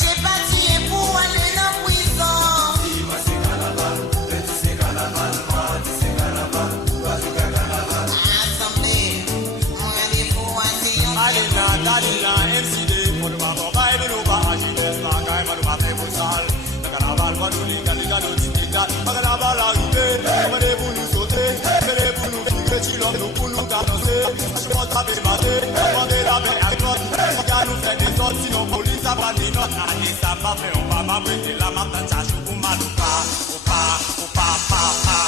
j'ai pas tué pour aller dans prison. Assemblée, mon rendez-vous à Sion. Alina, MCD, pour le moment, Bible, nous va agir, la gagne, nous va faire pour ça. Le carnaval, va nous ligar, les gars, nous discuter, le carnaval arrivé, rendez-vous nous sauter, rendez-vous nous figurer, si l'homme nous pour nous annoncer, je pense pas démarrer, demander la paix à toi, regarde nous faire des autres, sinon police a pas des notes, allez, ça va faire, on va m'apprêter la matin, ça joue pour Maloupa, opa, opa, papa.